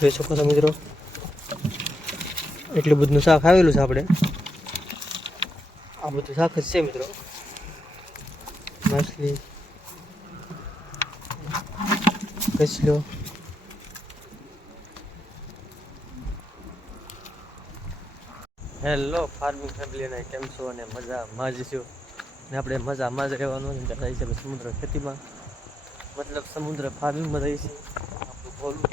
જોઈ શકો છો મિત્રો. એટલું બધું શાક આવેલું છે આપણે. આ બધું શાક જ છે મિત્રો. માછલી, કચલો. હેલો ફાર્મિંગ ફેમિલીને કેમ છો અને મજામાં જ છો? ને આપણે મજામાં જ રહેવાનું છે સમુદ્ર ખેતીમાં. મતલબ સમુદ્ર ફાર્મિંગમાં રહી છે આપણું ભોલું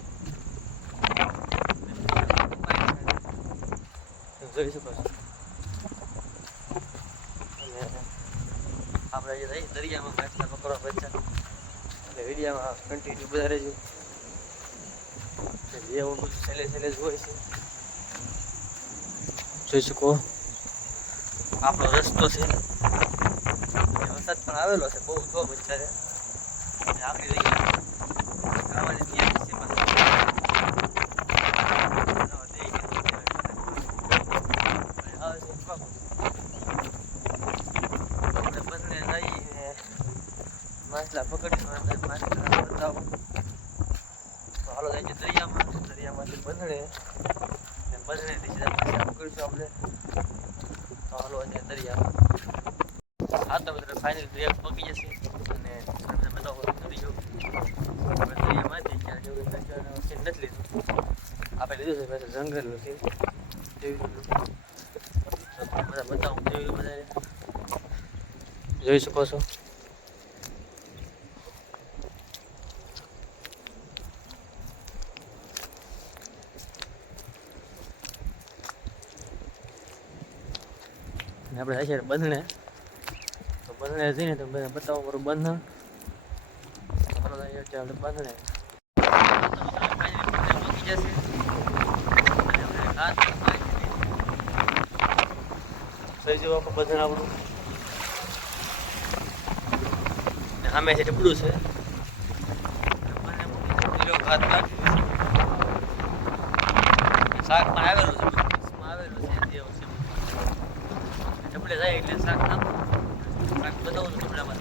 જોઈ શકો છો આપણે જે રહી દરિયામાં માછલા પકડવા પછી એટલે વિડીયામાં કન્ટિન્યુ બધા રહેજો. જે એવું બધું છેલ્લે છેલ્લે જ હોય છે. જોઈ શકો. આપણો રસ્તો છે. વરસાદ પણ આવેલો છે, બહુ જો અત્યારે આપણી રહી ખાવાની ત્યાં છે પાછું. ખાવા દે કે ન દે. અને આવે છે બાપુ. આપણે બંને રહીને માછલા પકડીને અને માછલા બતાવો. તો હાલો જાય છે દરિયામાં દરિયામાંથી બંધણે ને બંધણેથી સીધા માછલા પકડીશું આપણે. તો હાલો જાય દરિયામાં હા તો મિત્રો ફાઇનલ દરિયા પકી જશે. અને તમને બતાવો દરિયો દરિયામાંથી ક્યાં જેવું દરિયાનો સીન નથી લીધું. આપણે લીધું છે જંગલનું સીન બધા બતાવું જેવી બધા જોઈ શકો છો. આપણે જાય છે બંધણે તો બંધણે જઈને તો બધા. બતાવો મારું બંધણ આપણે થઈ જવું આપણું બંધણ આપણું. સામે છે ટપડું છે. શાક પણ આવેલું છે મિક્સમાં આવેલું છે જે છે ટપડે જાય એટલે શાક નાખો શાક બનાવું છું ટપડામાં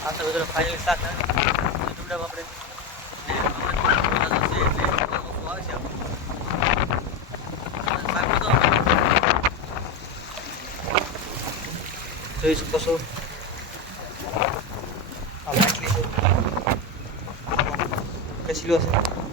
આ તો બધું ફાઇનલી શાક ટપડામાં આપણે ને આમાં છે એટલે ઓછું આવશે આપણું. જોઈ શકો છો આ છે?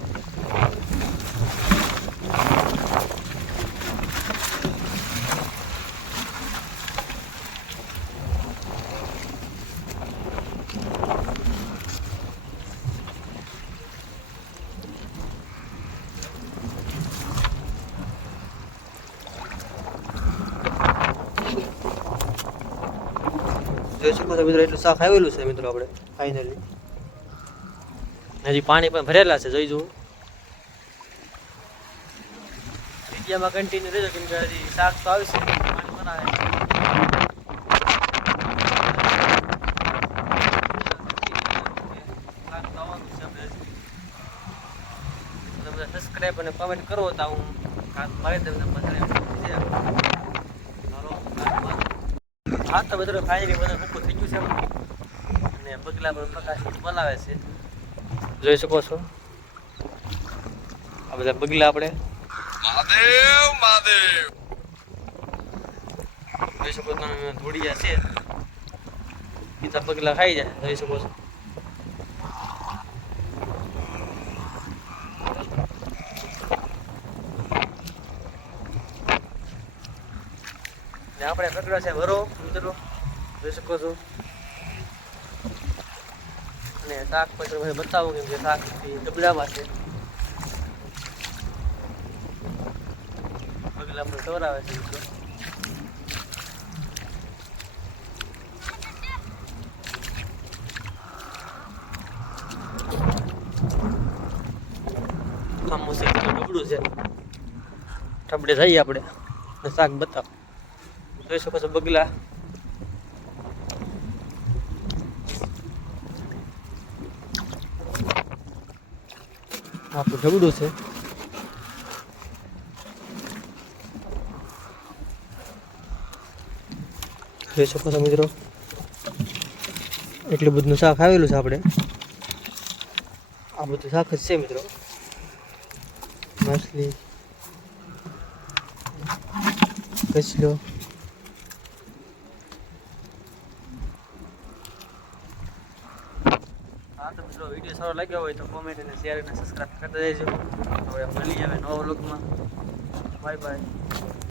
જોઈ શકો મિત્રો, એટલું શાક આવેલું છે મિત્રો આપણે ફાઇનલી હજી પાણી પણ ભરેલા છે, જોઈ જુઓ. વિડીયામાં કન્ટિન્યુ રહેજો, કેમ કે હજી શાક તો આવશે, પાણી તો આવવાનું છે બધા સબસ્ક્રાઈબ અને કમેન્ટ કરો તો હું મારી તમને મારું. હા તો બધું ફાઇનલી બધું મૂકું થઈ ગયું છે અને બગલા પર પ્રકાશ બનાવે છે. જોઈ શકો છો. આ બધા બગલા આપણે મહાદેવ મહાદેવ! જોઈ શકો તમે ધોડિયા છે. બીજા બગલા ખાઈ જાય જોઈ શકો છો. ને આપણે પકડ્યા છે વરો મિત્રો. જોઈ શકો છો. અને શાક પછી મને બતાવો કેમ કે શાક ડબલામાં છે. પગલા પર ખવડાવે છે, મિત્રો. ડબડું છે. ઠબડે જઈએ આપણે. શાક બતાવ. જોઈ શકો છો બગલા. આપણું ઢબડું છે. જોઈ શકો છો મિત્રો. એટલું બધું શાક આવેલું છે આપણે. આ બધું શાક જ છે મિત્રો. માછલી. કચલો. હા, તો મિત્રો વીડિયો સારો લાગ્યો હોય તો કોમેન્ટ અને શેર અને સબસ્ક્રાઈબ કરતા રહેજો હવે મળી આવે નવા વ્લોગમાં બાય બાય